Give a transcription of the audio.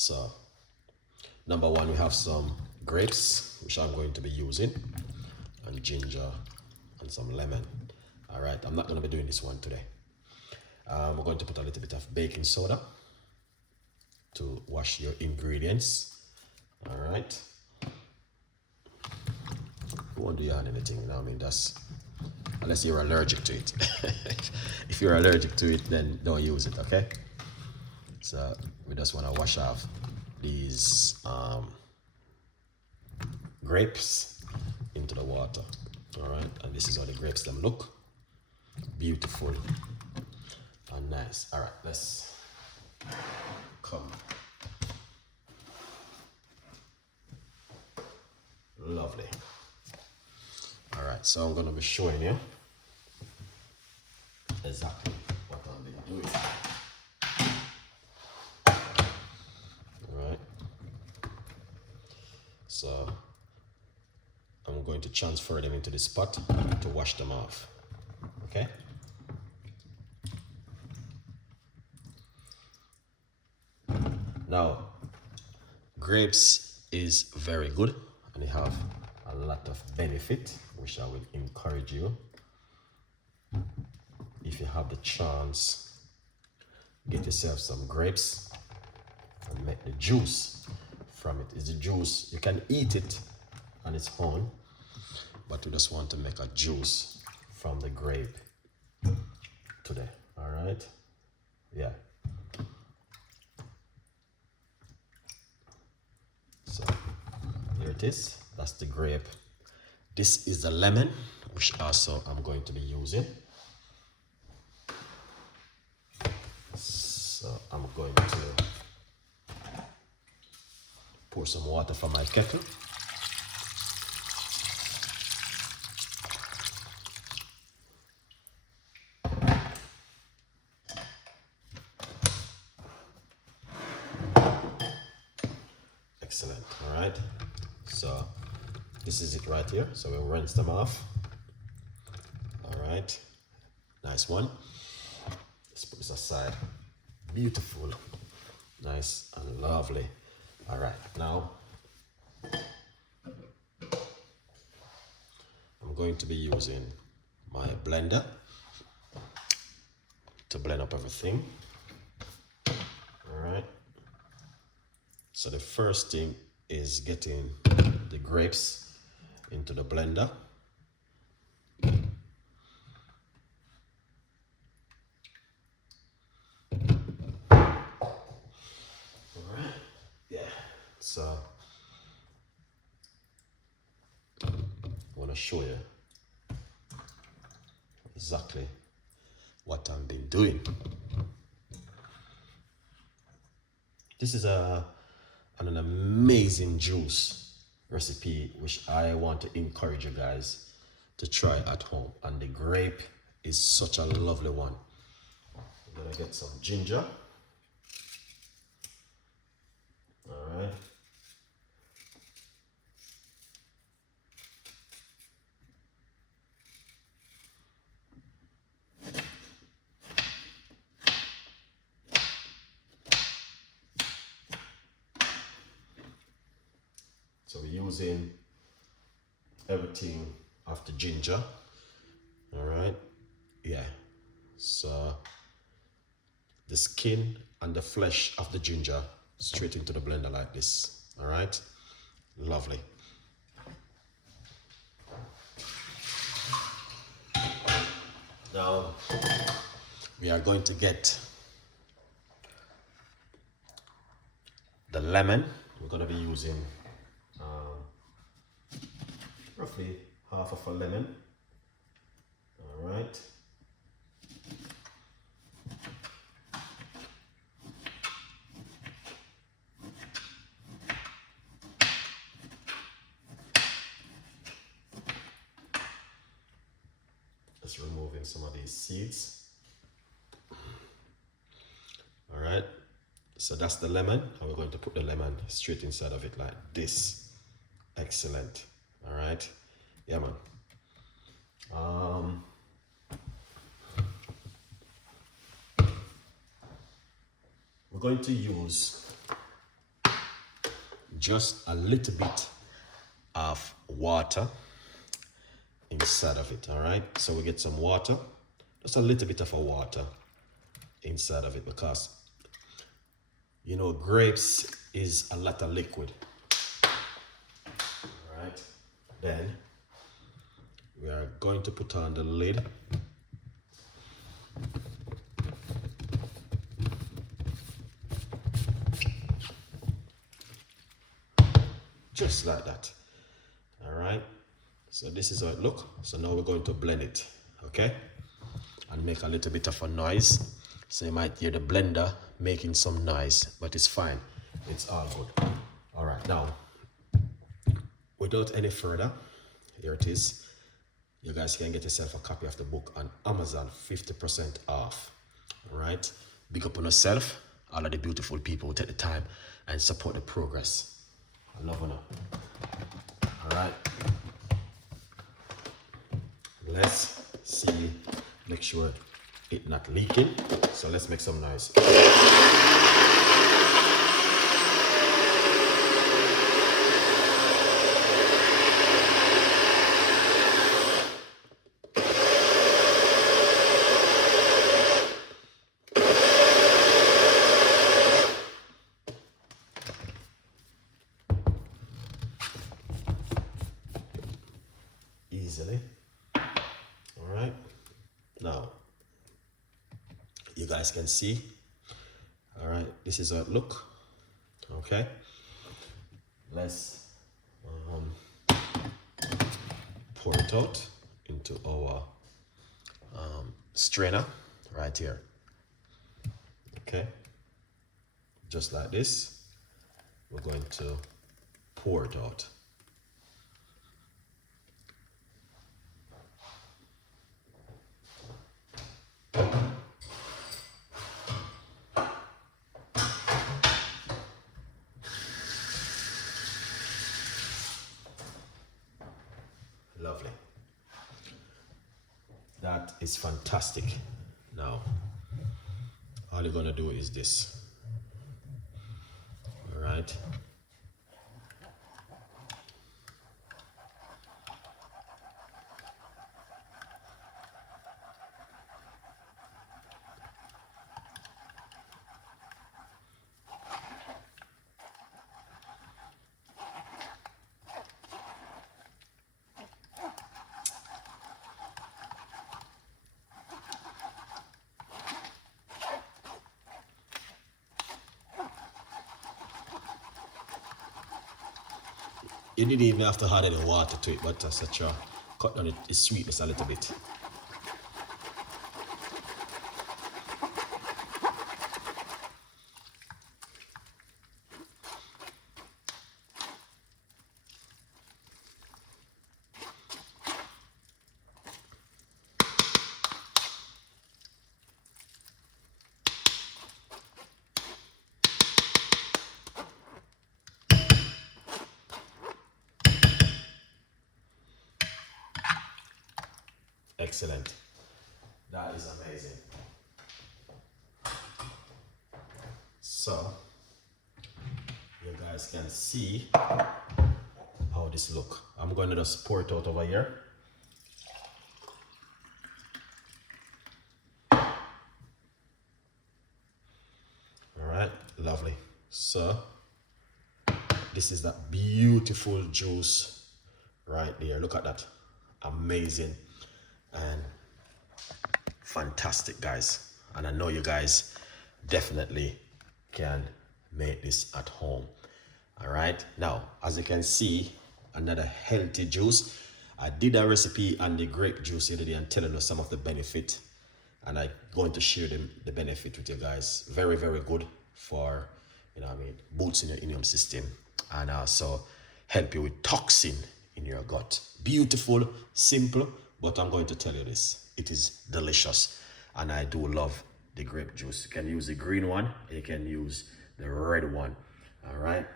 So number one, we have some grapes, which I'm going to be using, and ginger and some lemon. All right, I'm not going to be doing this one today. We're going to put a little bit of baking soda to wash your ingredients. All right. You won't do add anything, you know what I mean? That's unless you're allergic to it. If you're allergic to it, then don't use it, okay? So we just want to wash off these grapes into the water. All right, and this is how the grapes them look. Beautiful and nice. All right, let's come. Lovely. All right, so I'm gonna be showing you exactly what I'll be doing. All right. So I'm going to transfer them into this pot to wash them off. Okay. Now, grapes is very good and they have a lot of benefit, which I will encourage you. If you have the chance, get yourself some grapes and make the juice from it. It's the juice, you can eat it on its own, but we just want to make a juice from the grape today. All right. Yeah. So here it is. That's the grape. This is the lemon, which also I'm going to be using. So I'm going to pour some water from my kettle. Excellent. All right. So this is it right here. So we'll rinse them off. All right. Nice one. Let's put this aside. Beautiful. Nice and lovely. All right. Now I'm going to be using my blender to blend up everything. All right. So the first thing is getting the grapes into the blender. All right. Yeah. So I want to show you exactly what I've been doing. This is an amazing juice recipe which I want to encourage you guys to try at home, and the grape is such a lovely one. I'm gonna get some ginger. All right. So we're using everything after ginger. All right. Yeah. So the skin and the flesh of the ginger straight into the blender like this. All right. Lovely. Now we are going to get the lemon. We're going to be using roughly half of a lemon. All right. Just removing some of these seeds. All right. So that's the lemon, and we're going to put the lemon straight inside of it like this. Excellent. All right. Yeah, man. We're going to use just a little bit of water inside of it. All right, so we get some water, just a little bit of a water inside of it, because you know grapes is a lot of liquid. All right, then we are going to put on the lid. Just like that. All right, so this is how it looks. So now we're going to blend it, okay, and make a little bit of a noise. So you might hear the blender making some noise, but it's fine, it's all good. All right, now without any further, here it is. You guys can get yourself a copy of the book on Amazon, 50% off. All right, big up on yourself, all of the beautiful people who take the time and support the progress. I love it. All right, let's see, make sure it's not leaking. So let's make some noise. Easily. All right, now you guys can see. All right, this is how it look. Okay, let's pour it out into our strainer right here. Okay, just like this. We're going to pour it out. Lovely. That is fantastic. Now, all you're gonna do is this. All right. You didn't even have to add any water to it, but such a cut down its sweetness a little bit. Excellent. That is amazing. So you guys can see how this look. I'm going to just pour it out over here. All right, lovely. So this is that beautiful juice right there. Look at that. Amazing and fantastic, guys. And I know you guys definitely can make this at home. All right, now as you can see, another healthy juice. I did a recipe on the grape juice the other day and telling us some of the benefit, and I'm going to share the benefit with you guys. Very, very good for, you know what I mean, boosts in your immune system, and also help you with toxin in your gut. Beautiful, simple, but I'm going to tell you this, it is delicious, and I do love the grape juice. You can use the green one, you can use the red one. All right,